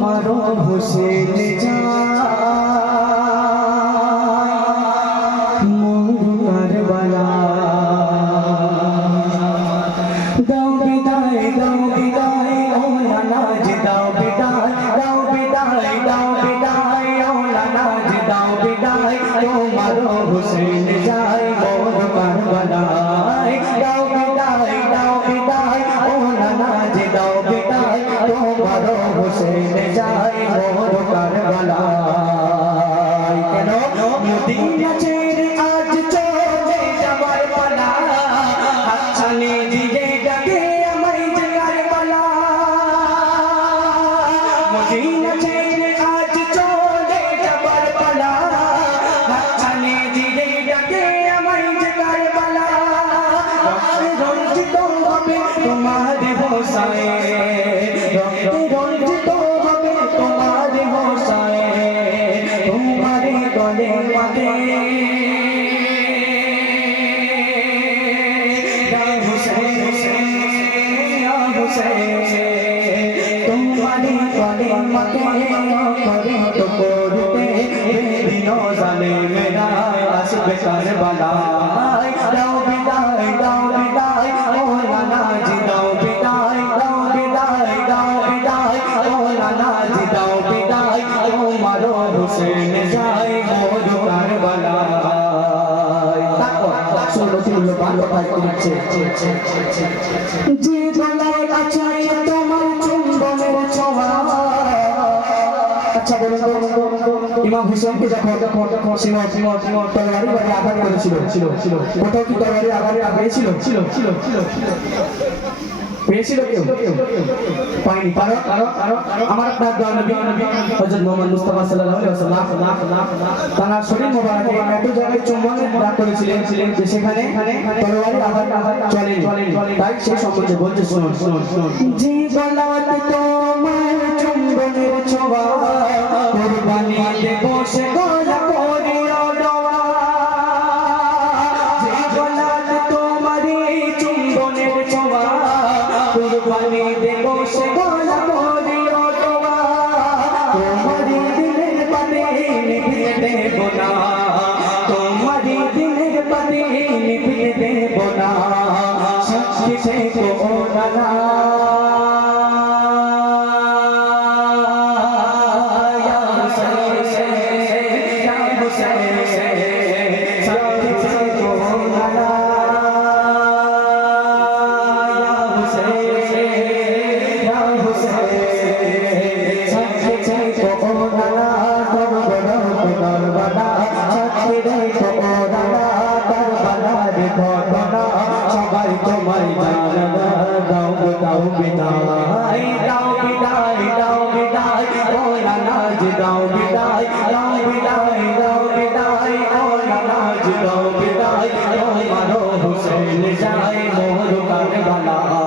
मारो हुसैन मोर करबला दाओ बिदाई ओ नानाज दाओ बिदाई ओ नानाज दाओ बिदाई मारो हुसैन जाए मोर करबला दाओ बिदाई ओ नानाज दाओ बिदाई मारो हुसैन जाए मोर करबला केन मदीना ছেড়ে আজ চলে যাবার পালা হাতছানি দিয়ে ডাকে আমায় যে কারবালা মদিনা ছেড়ে আজ চলে যাবার পালা হাতছানি দিয়ে ডাকে আমায় যে কারবালা রক্তে রঞ্জিত হবে তোমার হোসায়ে রক্তে রঞ্জিত হবে তোমার হোসায়ে তোমারে গলে মাতে तुम्हारी गले मते करे तो कोरते दिनो जाने मेरा आशिक करबला दाओ बिदाई ओ नाना जी दाओ बिदाई ओ नाना जी दाओ बिदाई ओ मारो हुसैन जाए मोर करबला सुनो तुम बालो भाई दिচ্ছে जी गलाয় আছে তোমার চুম্বনের ছোঁয়া আচ্ছা বলুন ইমাম হুসাইনকে যখন তরবারি বাড়ি আঘাত করেছিল কোথাও কি তরবারি আঘাত পেয়েছিল কেউ পায়নি কারণ আমার আপনার দয়াল নবী হযরত মুহাম্মদ মুস্তাফা সাল্লাল্লাহু আলাইহি ওয়াসাল্লাম তার শরীর মোবারকে এত জায়গায় চুম্বনের দাগ করেছিলেন যে সেখানে তরবারি আঘাত চলেনি তাই সেই সম্বন্ধে বলতে শুনুন জি গলাতে তোমার চুম্বনের ছোঁয়া কুরবানি দেব সে গলা করিও দোয়া জি গলাতে তোমার চুম্বনের ছোঁয়া কুরবানি দেব সে গলা করিও দোয়া তোমারি দিলের পানে নিভিয়ে দেব না তোমারি দিলের পানে নিভিয়ে দেব না সাক্ষী থেকো ও নানা সবাই তোমার দাও বিদাই ও নানাজ দাও বিদাই ও নানাজ দাও বিদাই মারো হুসैन जाए मोर करबला